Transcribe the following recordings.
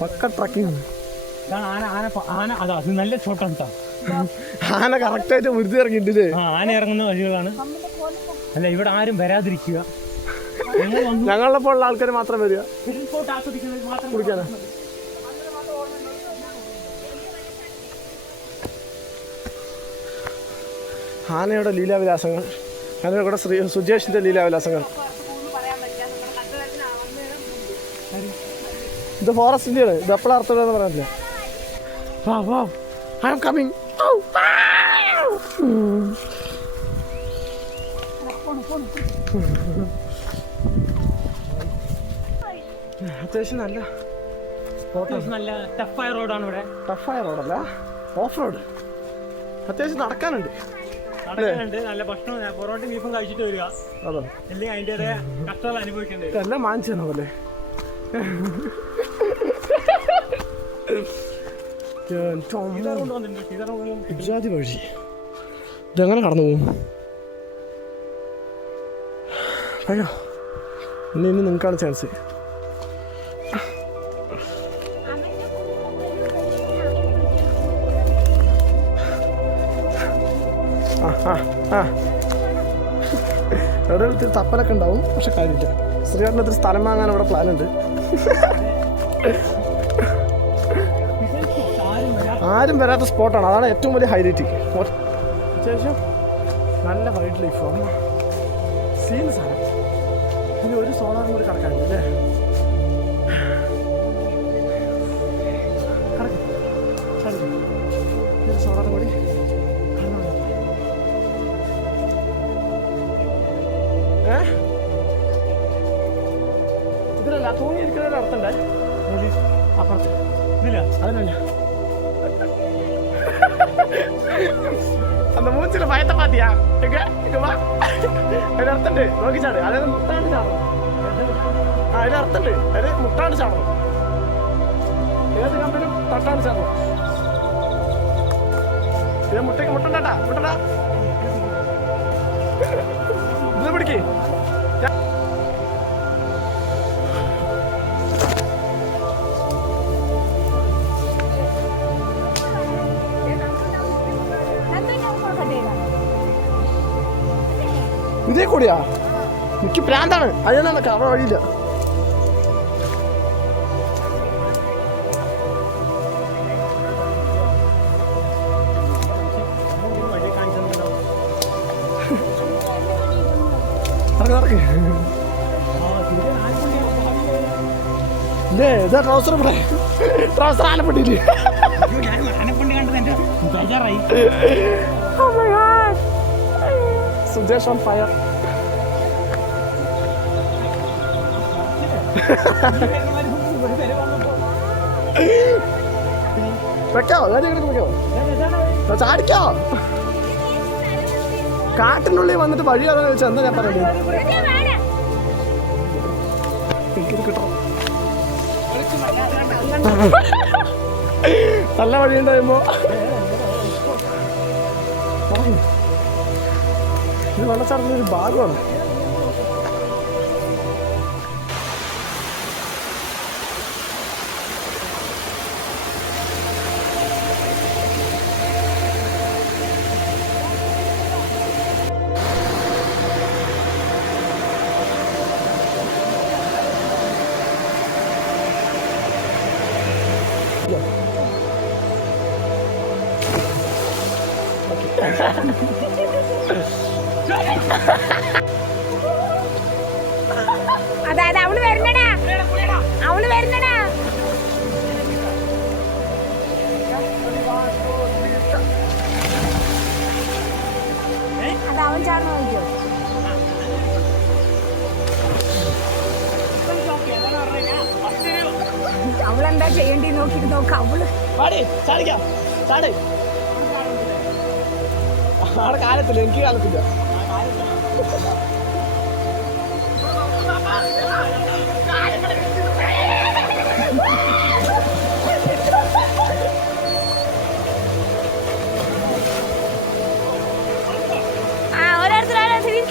പക്ക trekking. നല്ല ഷോട്ടാണ്. ആന കറക്റ്റായിട്ട് മുരുതി ഇറങ്ങിയിട്ടില്ലേ? ആന ഇറങ്ങുന്ന വഴികളാണ്. അല്ല, ഇവിടെ ആരും വരാതിരിക്കുക. ഞങ്ങളിപ്പോ ഉള്ള ആൾക്കാർ മാത്രം വരിക കുടിക്കാനാ. ആനയുടെ ലീലാവിലാസങ്ങൾ, അതിൻ്റെ കൂടെ സുജേഷിന്റെ ലീലാവിലാസങ്ങൾ. ഇത് ഫോറസ്റ്റിൻ്റെയാണ്. ഇത് എപ്പോഴും അർത്ഥമെന്ന് പറയാനില്ല. വാ വാ, ഐ ആം കമ്മിങ്. അത്യാവശ്യം നല്ല നല്ല ടഫായ റോഡാണ് ഇവിടെ. ടഫായ റോഡല്ല, ഓഫ് റോഡ്. അത്യാവശ്യം നടക്കാനുണ്ട്. നല്ല ഭക്ഷണം പൊറോട്ടയും ബീഫും കഴിച്ചിട്ട് വരിക. അതോ അല്ലെങ്കിൽ അതിൻ്റെ കഷ്ടങ്ങൾ അനുഭവിക്കേണ്ടി വരും. എല്ലാം വാങ്ങിച്ചു തന്നതല്ലേ. ഗുജറാത്തി വഴി ഇതെങ്ങനെ കടന്നു പോകും? അയ്യോ, ഇനി നിങ്ങൾക്കാണ് ചാൻസ്. എവിടെ തപ്പലൊക്കെ ഉണ്ടാവും, പക്ഷെ കാര്യമില്ല. ശ്രീകണ്ഠത്തിൽ സ്ഥലം വാങ്ങാൻ ഇവിടെ പ്ലാനുണ്ട്. ആരും വരാത്ത സ്പോട്ടാണ്, അതാണ് ഏറ്റവും വലിയ ഹൈലൈറ്റ്. അത്യാവശ്യം നല്ല വൈൽഡ് ലൈഫ് അമ്മ സീൻസ് ആണ്. ഇനി ഒരു സോളാറും കൂടി കടക്കാനുണ്ട് അല്ലേ? ഒരു സോളാറും കൂടി ഇതിലല്ല തൂങ്ങിയിരിക്കുന്നതിൽ അർത്ഥമുണ്ടേ. അപ്പുറത്ത് ഇതില്ല, അതിനല്ല. அந்த மூச்சில பயத்தை பாத்தியா? இங்க வா. அது அர்த்தണ്ട് നോക്കിച്ചാട്. അതായത് മുട്ടാണ്ട് ചാടണം. അതിന് അർത്ഥണ്ട്. അത് മുട്ടാണ്ട് ചാടണം. ഏത് കമ്പനിയും തട്ടാണ്ട് ചാടണം. ഇത് മുട്ടയ്ക്ക് മുട്ടണ്ടാ മുട്ടണ്ടാ. ഇത് പിടിക്ക്. ഇതേ കൂടിയാ എനിക്ക് പ്രാന്താണ്. അതിനാണ് അവിടെ വഴിയില്ല. ഇല്ലേ ഇതാ ട്രൗസർ ട്രൗസർ ആനപ്പെട്ടില്ലേ? Sujesh on fire. വെക്കോ വെക്കോ ചാടിക്കോ. കാട്ടിനുള്ളിൽ വന്നിട്ട് വഴി അതാ വെച്ചാൽ എന്താ ഞാൻ പറയുന്നത്? കിട്ടണം നല്ല വഴി ഉണ്ടാകുമ്പോ ഇത് വെള്ളച്ചാട്ടത്തിൻ്റെ ഒരു ഭാഗമാണ്. അതായത് അവള് വരുന്നടാ, അവള് വരുന്നടാ. അത് അവൻ ചാടുന്ന നോക്കിയോ? അവളെന്താ ചെയ്യേണ്ടി നോക്കിട്ട് നോക്കാം. അവള് അവിടെ കാലത്തില്ല, എനിക്ക് കാലത്തില്ല. ഓരോരുത്തരും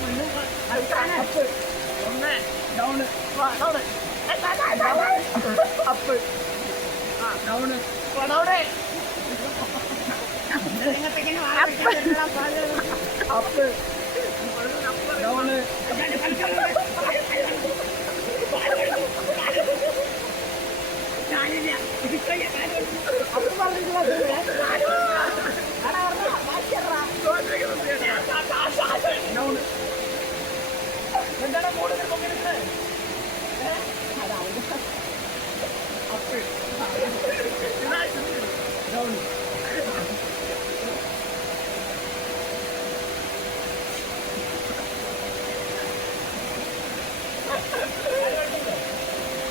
അപ്പ് ഒന്ന് down down up down down up down എന്താണ് കൂടുതൽ പങ്കെടുക്കുന്നത്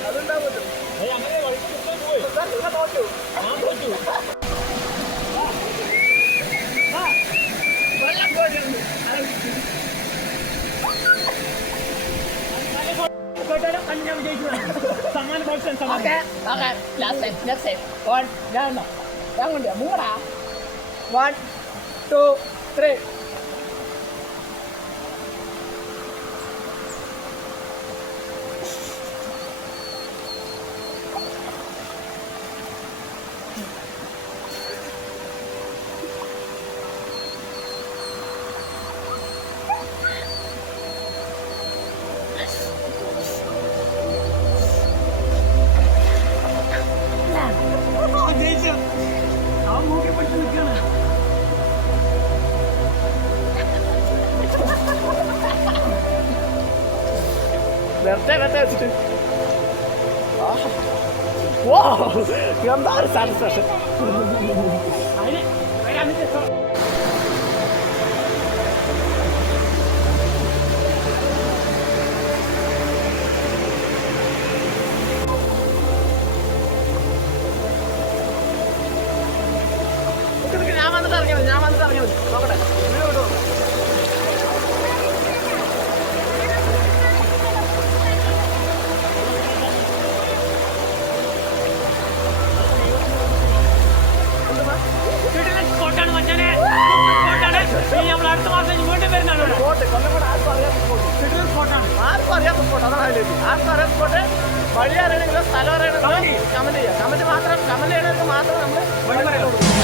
അതുണ്ടാവുമല്ലോ തോറ്റു വെള്ളം പോയിട്ടുണ്ട് സമ്മാനം ബോക്സ് സമ്മാനം last time next time one രണ്ട് അങ്ങോട്ട് മൂടാ 1 2 3 വെറുതെ വെച്ചിട്ട് എന്താ ഒരു സാറ്റിസ്ഫാക്ഷൻ ഞാൻ വന്നിട്ട് ഇറങ്ങിയാൽ മതി നോക്കട്ടെ സ്പോട്ടാണ് മച്ചാനെ സ്പോട്ടാണ് നമ്മൾ അടുത്ത മാസം ഇങ്ങോട്ട് വരുന്നതാണ് സ്പോട്ട് കൊല്ലം ആർക്കും അറിയാത്ത സ്പോട്ട് സ്പോട്ടാണ് ആർക്കും അറിയാത്ത സ്പോട്ട് അതാണ് ഹൈലൈറ്റ് ആർക്കും അറിയാത്ത സ്പോട്ട് വഴി അറിയണമെങ്കിലോ സ്ഥലം അറിയണമെങ്കിലോ കമന്റ് ചെയ്യാം കമന്റ് ചെയ്യണമെങ്കിൽ മാത്രം നമ്മൾ വഴി പറയാം